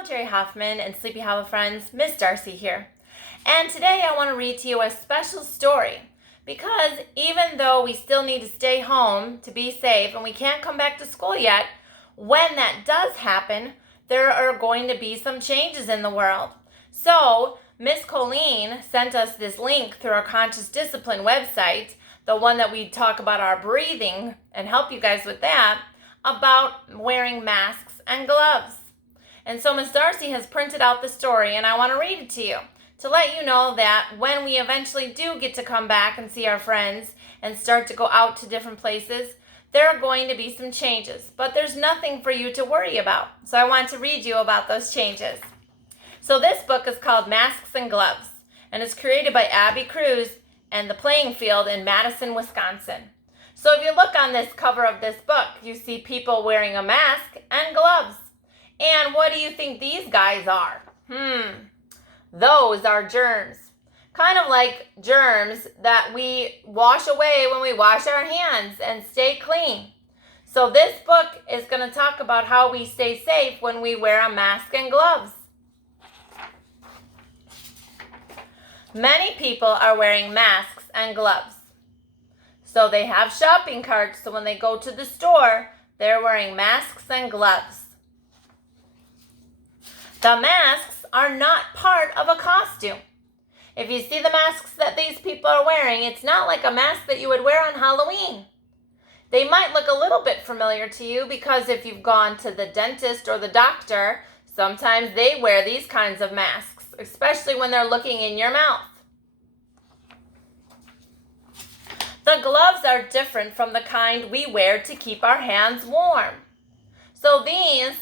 Hello, Jerry Hoffman and Sleepy Hollow friends. Miss Darcy here. And today I want to read to you a special story because even though we still need to stay home to be safe and we can't come back to school yet, when that does happen, there are going to be some changes in the world. So, Miss Colleen sent us this link through our Conscious Discipline website, the one that we talk about our breathing and help you guys with that, about wearing masks and gloves. And so Miss Darcy has printed out the story, and I want to read it to you to let you know that when we eventually do get to come back and see our friends and start to go out to different places, there are going to be some changes, but there's nothing for you to worry about. So I want to read you about those changes. So this book is called Masks and Gloves, and it's created by Abby Cruz and The Playing Field in Madison, Wisconsin. So if you look on this cover of this book, you see people wearing a mask and gloves. And what do you think these guys are? Those are germs. Kind of like germs that we wash away when we wash our hands and stay clean. So this book is going to talk about how we stay safe when we wear a mask and gloves. Many people are wearing masks and gloves. So they have shopping carts, so when they go to the store, they're wearing masks and gloves. The masks are not part of a costume. If you see the masks that these people are wearing, it's not like a mask that you would wear on Halloween. They might look a little bit familiar to you because if you've gone to the dentist or the doctor, sometimes they wear these kinds of masks, especially when they're looking in your mouth. The gloves are different from the kind we wear to keep our hands warm. So these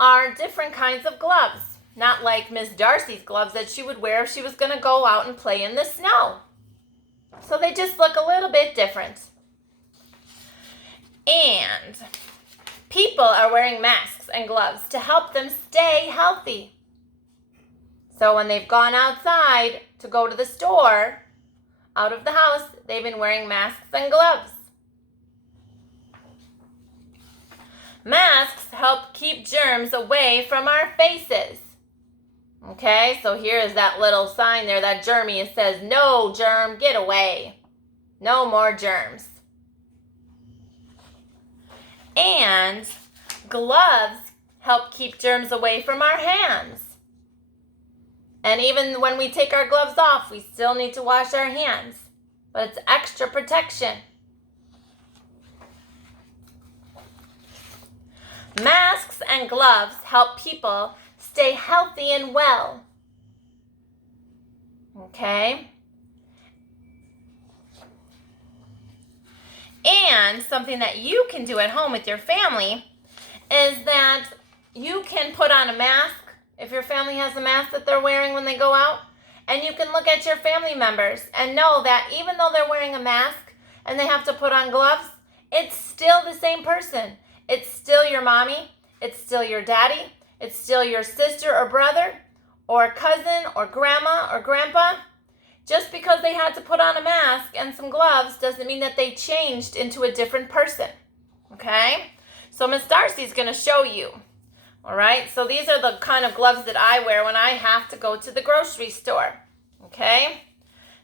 are different kinds of gloves, not like Miss Darcy's gloves that she would wear if she was going to go out and play in the snow. So they just look a little bit different. And people are wearing masks and gloves to help them stay healthy. So when they've gone outside to go to the store, out of the house, they've been wearing masks and gloves. Masks help keep germs away from our faces. Okay, so here is that little sign there, that germy. It says, "No germ, get away." No more germs. And gloves help keep germs away from our hands. And even when we take our gloves off, we still need to wash our hands. But it's extra protection. Masks and gloves help people stay healthy and well. Okay? And something that you can do at home with your family is that you can put on a mask if your family has a mask that they're wearing when they go out, and you can look at your family members and know that even though they're wearing a mask and they have to put on gloves, it's still the same person. It's still your mommy, it's still your daddy, it's still your sister or brother, or cousin or grandma or grandpa. Just because they had to put on a mask and some gloves doesn't mean that they changed into a different person. Okay? So Miss Darcy's going to show you. All right? So these are the kind of gloves that I wear when I have to go to the grocery store. Okay?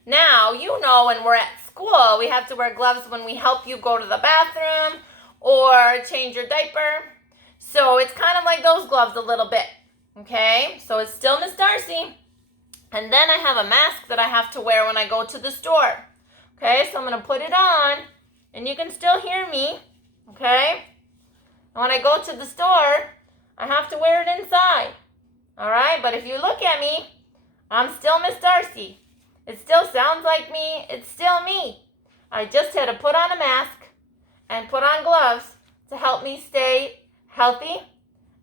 Now, you know when we're at school, we have to wear gloves when we help you go to the bathroom or change your diaper. So it's kind of like those gloves a little bit. Okay? So it's still Miss Darcy. And then I have a mask that I have to wear when I go to the store. Okay? So I'm going to put it on, and you can still hear me. Okay? And when I go to the store, I have to wear it inside. All right? But if you look at me, I'm still Miss Darcy. It still sounds like me. It's still me. I just had to put on a mask and put on gloves to help me stay healthy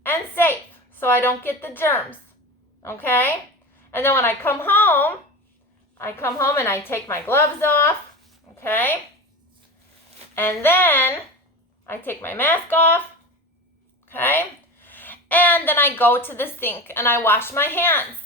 and safe so I don't get the germs. Okay? And then when I come home and I take my gloves off. Okay? And then I take my mask off. Okay? And then I go to the sink and I wash my hands.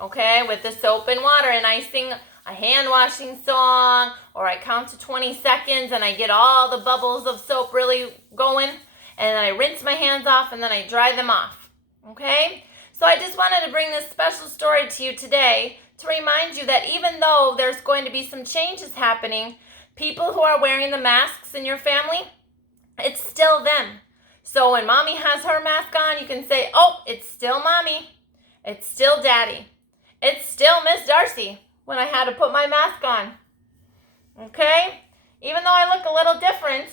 Okay? With the soap and water, and I sing a hand washing song, or I count to 20 seconds and I get all the bubbles of soap really going, and then I rinse my hands off and then I dry them off. Okay? So I just wanted to bring this special story to you today to remind you that even though there's going to be some changes happening, people who are wearing the masks in your family, it's still them. So when mommy has her mask on, you can say, oh, it's still mommy. It's still daddy. It's still Miss Darcy when I had to put my mask on. Okay? Even though I look a little different,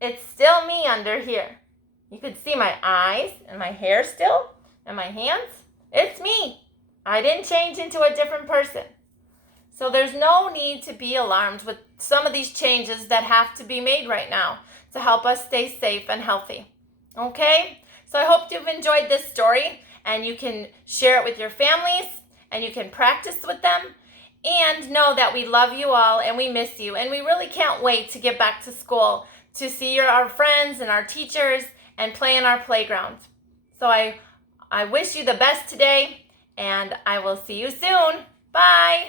it's still me under here. You could see my eyes and my hair still and my hands. It's me. I didn't change into a different person. So there's no need to be alarmed with some of these changes that have to be made right now to help us stay safe and healthy. Okay? So I hope you've enjoyed this story and you can share it with your families and you can practice with them and know that we love you all and we miss you and we really can't wait to get back to school to see our friends and our teachers and play in our playground. So I wish you the best today and I will see you soon. Bye.